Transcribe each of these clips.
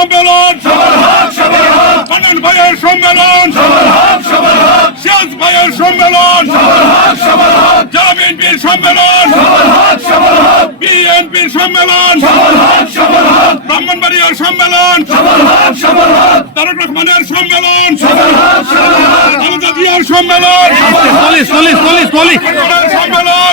সম্মেলন হান্নান ভাইয়ের সম্মেলন সিরাজ ভাইয়ের সম্মেলন জেলা বিএনপির সম্মেলন বিএনপির সম্মেলন ব্রাহ্মণবাড়িয়ার সম্মেলন তারেক রহমানের সম্মেলন খালেদা জিয়ার সম্মেলন সম্মেলন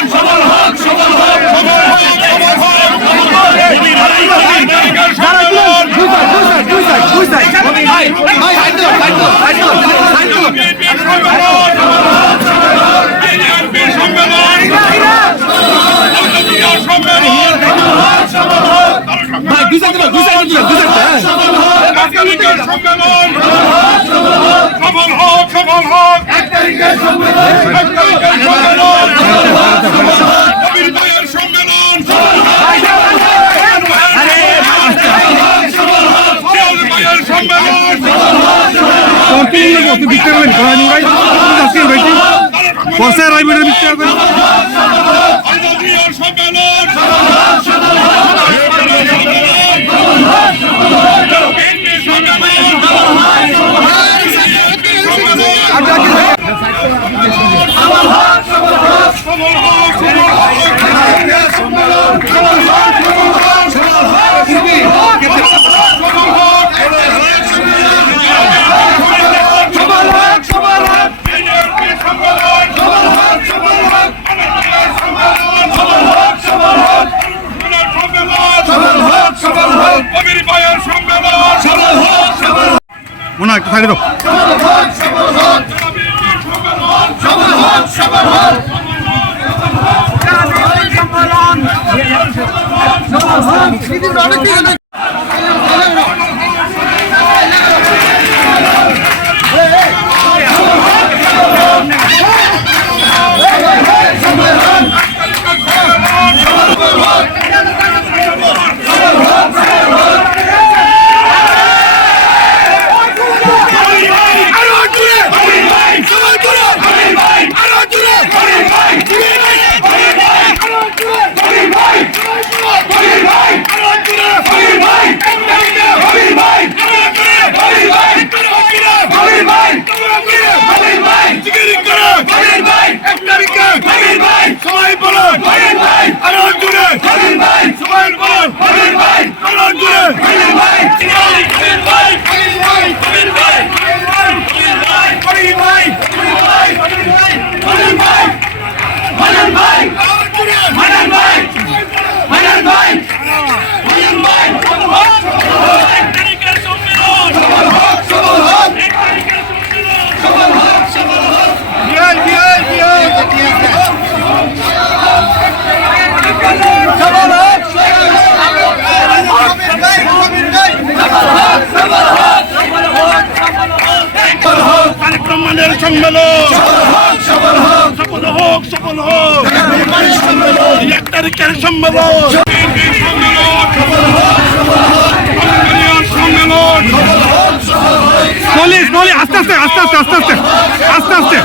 সফল হোক কবির ভাইয়ের সম্মেলন ভাইয়ের সম্মেলন মনে একটা সাইডে দাও সফল হোক 1 তারিখের সম্মেলন আস্তে আস্তে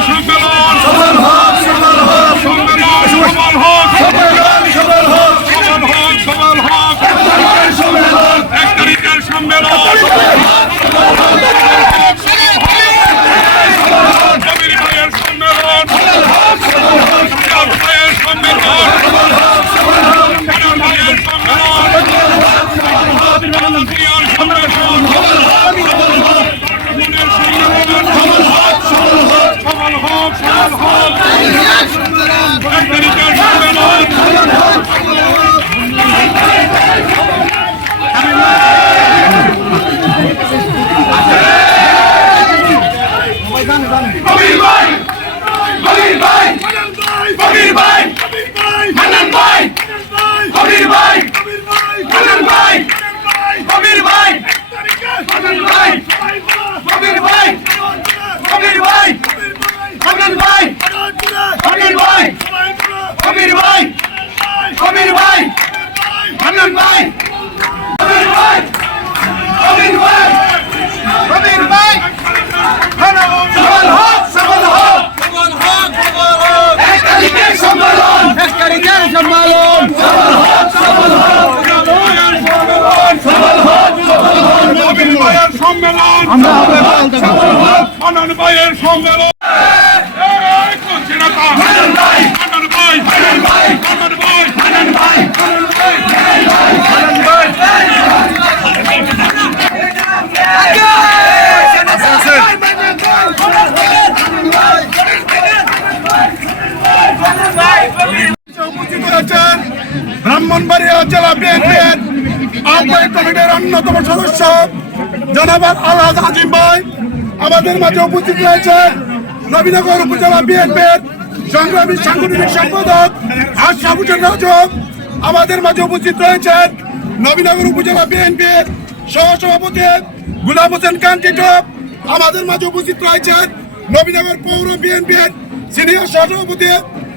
সম্মেলন সফল হোক হানান ভাইয়ের সম্মেলন এই করছে না তা। হানান ভাই, হানান ভাই, হানান ভাই, হানান ভাই, হানান ভাই, হানান ভাই, হানান ভাই। উপস্থিত হয়েছেন ব্রাহ্মণবাড়িয়া জেলা বিএনপির আহ্বায়ক কমিটির অন্যতম সদস্য জনাব আলহাজ আজিম ভাই। আমাদের মাঝে উপস্থিত রয়েছে নবীনগর উপজেলা বিএনপির সংগ্রামী সাংগঠনিক সম্পাদক আশরাফ হোসেন রাজু। আমাদের মাঝে উপস্থিত রয়েছেন নবীনগর উপজেলা বিএনপির সহসভাপতি গুলাম হোসেন খান টিটু। আমাদের মাঝে উপস্থিত রয়েছেন নবীনগর পৌর বিএনপির সিনিয়র সহসভাপতি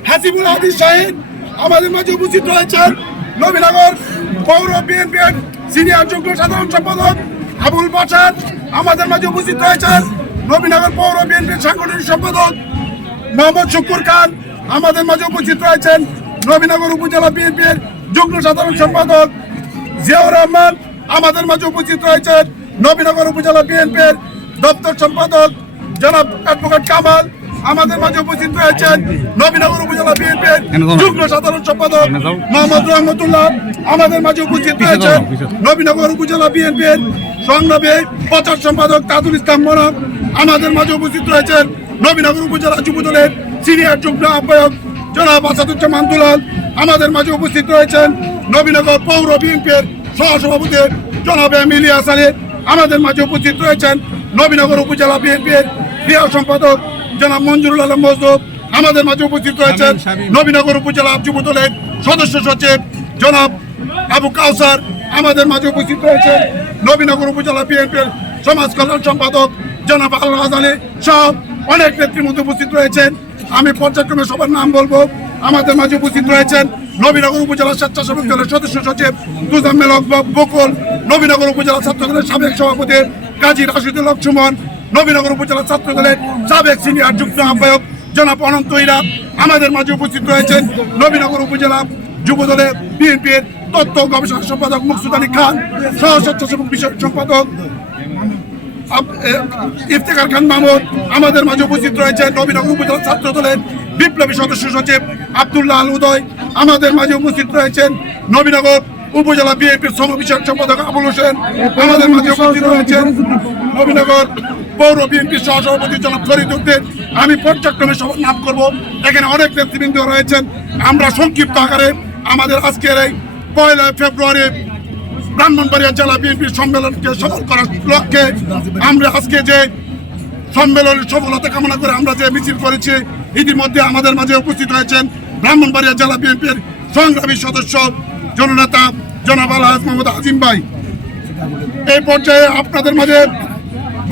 হাসিবুল আদিল শাহিন। আমাদের মাঝে উপস্থিত রয়েছেন নবীনগর পৌর বিএনপির সিনিয়র যুগ্ম সাধারণ সম্পাদক আবুল বাসার। আমাদের মাঝে উপস্থিত রয়েছেন নবীনগর পৌর বিএনপির সাংগঠনিক সম্পাদক মোহাম্মদ শুকুর খান। আমাদের মাঝে উপস্থিত রয়েছেন নবীনগর উপজেলা বিএনপির যুগ্ম সাধারণ সম্পাদক জিয়াউর রহমান। আমাদের মাঝে উপস্থিত রয়েছেন নবীনগর উপজেলা বিএনপির দপ্তর সম্পাদক জনাব অ্যাডভোকেট কামাল। আমাদের মাঝে উপস্থিত রয়েছেন নবীনগর উপজেলা বিএনপির যুগ্ম সাধারণ সম্পাদক মোহাম্মদ রহমতুল্লাহ। আমাদের মাঝে উপস্থিত রয়েছেন নবীনগর উপজেলা বিএনপির সংগ্রামী প্রচার সম্পাদক তাজুল ইসলাম মনক। আমাদের মাঝে উপস্থিত রয়েছেন নবীনগর উপজেলা যুবদলের সিনিয়র যুগ্ম আহ্বায়ক জনাব আসাদুজ্জামান দুলাল। আমাদের মাঝে উপস্থিত রয়েছেন নবীনগর পৌর বিএনপির সহসভাপতি জনাব এম ইলিয়াস আলী। আমাদের মাঝে উপস্থিত রয়েছেন নবীনগর উপজেলা বিএনপির ক্রিয়া সম্পাদক জনাব মঞ্জুরুল আলম মজদুব। আমাদের মাঝে উপস্থিত রয়েছেন নবীনগর উপজেলা যুবদলের সদস্য সচিব জনাব আবু কাউসার। আমাদের মাঝে উপস্থিত রয়েছেন নবীনগর উপজেলা বিএনপির সমাজ কল্যাণ সম্পাদক জনাব আলহাজ আলী সহ অনেক নেত্রীর মধ্যে উপস্থিত রয়েছেন। আমি পর্যায়ক্রমে সবার নাম বলবো। আমাদের মাঝে উপস্থিত রয়েছেন নবীনগর উপজেলা স্বেচ্ছাসেবক দলের সদস্য সচিব তুজাম্মেল হক বকুল, নবীনগর উপজেলা ছাত্র দলের সাবেক সভাপতি কাজী রাশিদুল হক সুমন, নবীনগর উপজেলা ছাত্র দলের সাবেক সিনিয়র যুগ্ম আহ্বায়ক জনাব অনন্ত ইরা। আমাদের মাঝে উপস্থিত রয়েছেন নবীনগর উপজেলা যুব দলের বিএনপির তথ্য গবেষণা সম্পাদক মুকসুদ আলী খান, সহ স্বেচ্ছাসেবক বিষয়ক সম্পাদক ইফতেখার খান মাহমুদ। আমাদের মাঝে উপস্থিত রয়েছেন নবীনগর উপজেলা ছাত্র দলের বিপ্লবী সদস্য সচিব আব্দুল্লাহ আল উদয়। আমাদের মাঝে উপস্থিত রয়েছেন নবীনগর উপজেলা বিএনপির শ্রম বিষয়ক সম্পাদক আবুল হোসেন। আমাদের মাঝে উপস্থিত রয়েছেন নবীনগর পৌর বিএনপির সহসভাপতি জনাব ফরিদ উদ্দিন। আমি পর্যায়ক্রমে সবার নাম করবো। এখানে অনেক নেতৃবৃন্দ রয়েছেন। আমরা সংক্ষিপ্ত আকারে আমাদের আজকের এই 1 ফেব্রুয়ারি ব্রাহ্মণবাড়িয়া জেলা বিএনপির সম্মেলনকে সফল করার লক্ষ্যে আমরা আজকে যে সম্মেলনের সফলতা কামনা করে আমরা যে মিছিল করেছি, ইতিমধ্যে আমাদের মাঝে উপস্থিত হয়েছেন ব্রাহ্মণবাড়িয়া জেলা বিএনপির সংগ্রামী সদস্য জননেতা জনাব আলহাজ মোহাম্মদ আজিম ভাই। এই পর্যায়ে আপনাদের মাঝে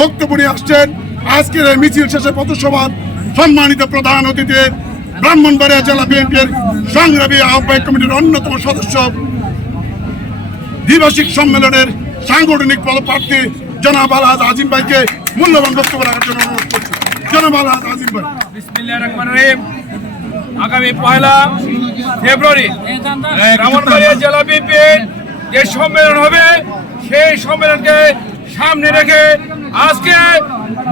বক্তব্য নিয়ে আসছেন আজকের এই মিছিল শেষে পথসভার সম্মানিত প্রধান অতিথি ব্রাহ্মণবাড়িয়া জেলা বিএনপির সংগ্রামী আহ্বায়ক কমিটির অন্যতম সদস্য দ্বিবার্ষিক সম্মেলনের সাংগঠনিক পদপ্রার্থী জনাব আলহাজ আজিম ভাইকে মূল্যবান বক্তব্য রাখার জন্য অনুরোধ করছি। জনাব আলহাজ আজিম ভাই। বিসমিল্লাহির রহমানির রহিম। আগামী 1 ফেব্রুয়ারি ব্রাহ্মণবাড়িয়া জেলা বিএনপির যে সম্মেলন হবে, সেই সম্মেলনকে সামনে রেখে আজকে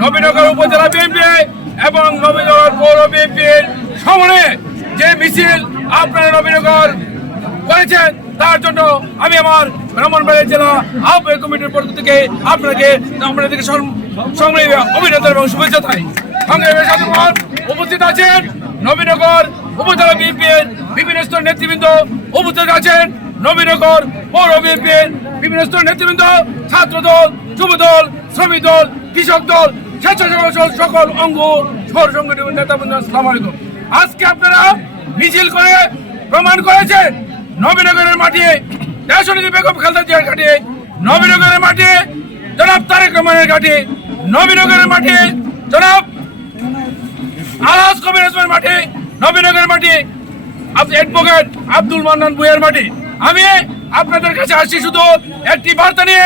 নবীনগর উপজেলা বিএনপি এবং নবীনগর পৌর বিএনপির সমন্বয়ে যে মিছিল আপনারা নবীনগর করেছেন, তার জন্য আমি আমার ব্রাহ্মণবাড়িয়া জেলা আহ্বায়ক কমিটির পক্ষ থেকে আপনাদেরকে সংগ্রামী অভিনন্দন এবং শুভেচ্ছা জানাই। সংগ্রামী সাথে উপস্থিত আছেন নবীনগর উপজেলা বিএনপির বিভিন্ন স্তরের নেতৃবৃন্দ, উপস্থিত আছেন নবীনগর পৌর বিএনপির বিভিন্ন স্তরের নেতৃবৃন্দ, ছাত্র দল, যুব দল, শ্রমিক দল, কৃষক দল, স্বেচ্ছাসেবক সকল অঙ্গ সহ সংগঠনের নেতাবৃন্দ। আসসালামু আলাইকুম। আজকে আপনারা মিছিল করে প্রমাণ করেছেন নবীনগরের মাটি দেশনীতি বেগম খালেদা জিয়ার ঘাটে, নবীনগরের মাটি জনাব তারেক রহমানের ঘাটে, নবীনগরের মাটি জনাব আলহাজ কবির ওসমানের মাটি, নবীনগরের মাটি অ্যাডভোকেট আব্দুল মান্নান ভূঁইয়ার মাটি। আমি আপনাদের কাছে আসছি শুধু একটি বার্তা নিয়ে।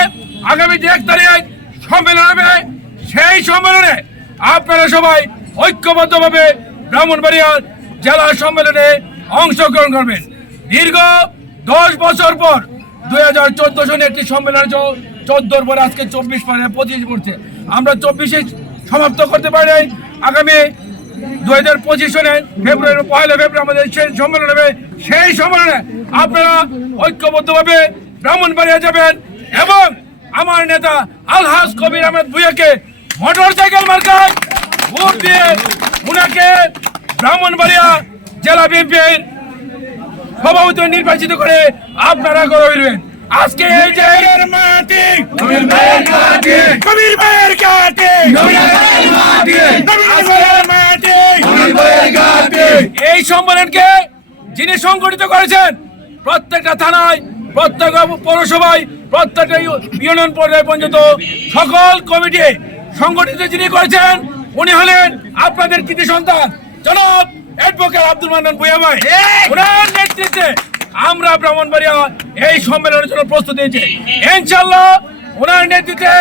আগামী 1 তারিখ সম্মেলন হবে, সেই সম্মেলনে আপনারা সবাই ঐক্যবদ্ধভাবে ব্রাহ্মণবাড়িয়া জেলা সম্মেলনে অংশগ্রহণ করবেন। দীর্ঘ 10 বছর পর 2014 সনে একটি সম্মেলন, 14 পরে আজকে 24 পরে 25 পড়ছে। আমরা 24-এ সমাপ্ত করতে পারি। আগামী 2025 সনে ফেব্রুয়ারি 1 ফেব্রুয়ারি আমাদের সেই সম্মেলন হবে। সেই সম্মেলনে আপনারা ঐক্যবদ্ধভাবে ব্রাহ্মণবাড়িয়া যাবেন এবং আমার নেতা আলহাজ কবির আহমেদ ভূঁইয়াকে মোটরসাইকেল মার্কায় ভোট দিয়ে উনাকে ব্রাহ্মণবাড়িয়া জেলা বিএনপির সভাপতি নির্বাচিত করে আপনারা গৌরব। আজকে এই যে এই সম্মেলনকে যিনি সংগঠিত করেছেন, প্রত্যেকটা থানায়, প্রত্যেক পৌরসভায়, প্রত্যেকটা ইউনিয়ন পর্যায়ে পর্যন্ত সকল কমিটি সংগঠিত যিনি করেছেন উনি হলেন আপনাদের কৃতি সন্তান জনাব অ্যাডভোকেট আব্দুল মান্নান ভূঁইয়া ভাই। ওনার নেতৃত্বে আমরা ব্রাহ্মণবাড়িয়া এই সম্মেলনের জন্য প্রস্তুত হয়েছি। ইনশাআল্লাহ ওনার নেতৃত্বে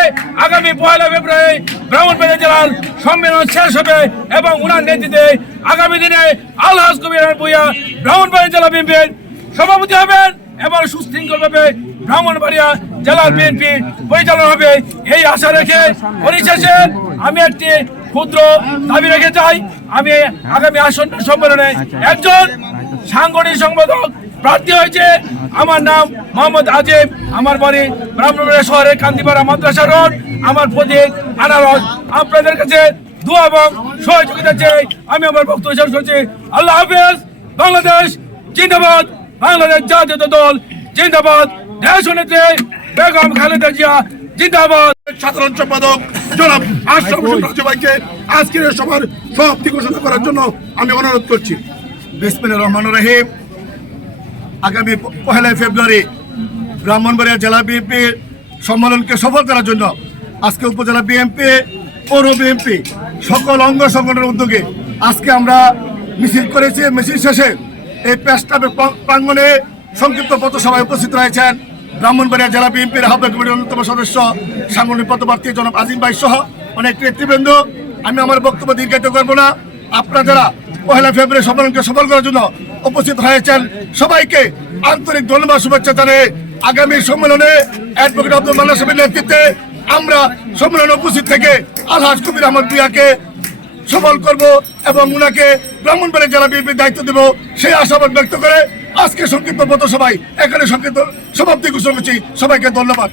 আগামী 1 ফেব্রুয়ারি ব্রাহ্মণবাড়িয়া জেলার সম্মেলন শেষ হবে এবং ওনার নেতৃত্বে আগামী দিনে আলহাজ কবির আহমেদ ভূঁইয়া ব্রাহ্মণবাড়িয়া জেলা বিএনপির সভাপতি হবেন এবং সুশৃঙ্খলভাবে ব্রাহ্মণবাড়িয়া জেলার বিএনপি পরিচালনা হবে। এই আশা রেখে পরিশেষে আমি একটি ক্ষুদ্র দাবি রেখে চাই, আমি আগামী আসন্ন সম্মেলনে একজন সাংগঠনিক সম্পাদক প্রার্থী হয়েছে। আমার নাম মোহাম্মদ আজিম, আমার বাড়ি ব্রাহ্মণবাড়িয়া শহরের কান্দিপাড়া মাদ্রাসা রোড, আমার প্রতীক আনারস। আপনাদের কাছে দোয়া এবং সহযোগিতা চেয়ে আমি আমার বক্তব্য শেষ করছি। আল্লাহ হাফেজ। বাংলাদেশ জিন্দাবাদ, বাংলাদেশ জাতীয় দল জিন্দাবাদ, দেশনেত্রী বেগম খালেদা জিয়া জিন্দাবাদ। সাধারণ সম্পাদক জনাব আশরাফ হোসেন রাজু ভাইকে আজকের এই সভার সমাপ্তি ঘোষণা করার জন্য আমি অনুরোধ করছি। বিসমিল্লাহির রহমানির রহিম। আগামী 1 ফেব্রুয়ারি ব্রাহ্মণবাড়িয়া জেলা বিএনপি সম্মেলনকে সফল করার জন্য আজকে উপজেলা বিএনপি, পৌর বিএনপি সকল অঙ্গ সংগঠনের উদ্যোগে আজকে আমরা মিছিল করেছি। মিছিল শেষে এই প্রেসক্লাবের প্রাঙ্গণে সংক্ষিপ্ত পথসভায় উপস্থিত রয়েছেন ব্রাহ্মণবাড়িয়া জেলা বিএনপির আহ্বায়ক কমিটির অন্যতম সদস্য সাংগঠনিক পদপ্রার্থী জনাব আজিম ভাই সহ অনেক নেতৃবৃন্দ। আমি আমার বক্তব্য দীর্ঘায়িত করবো না। আপনারা যারা 1 ফেব্রুয়ারি সম্মেলনকে সফল করার জন্য উপস্থিত হয়েছেন সবাইকে আন্তরিক ধন্যবাদ, শুভেচ্ছা জানিয়ে আগামী সম্মেলনে অ্যাডভোকেট আব্দুল মান্নান সাহেবের নেতৃত্বে আমরা সম্মেলনে উপস্থিত থেকে আলহাজ কবির আহমেদ ভূঁইয়াকে সফল করব এবং উনাকে ব্রাহ্মণবাড়িয়া জেলা বিএনপির দায়িত্ব দেব, সেই আশাবাদ ব্যক্ত করে আজকে সংক্ষিপ্ত পথসভায় এখানে সংক্ষিপ্ত সমাপ্তি ঘোষণা করছি। সবাইকে ধন্যবাদ।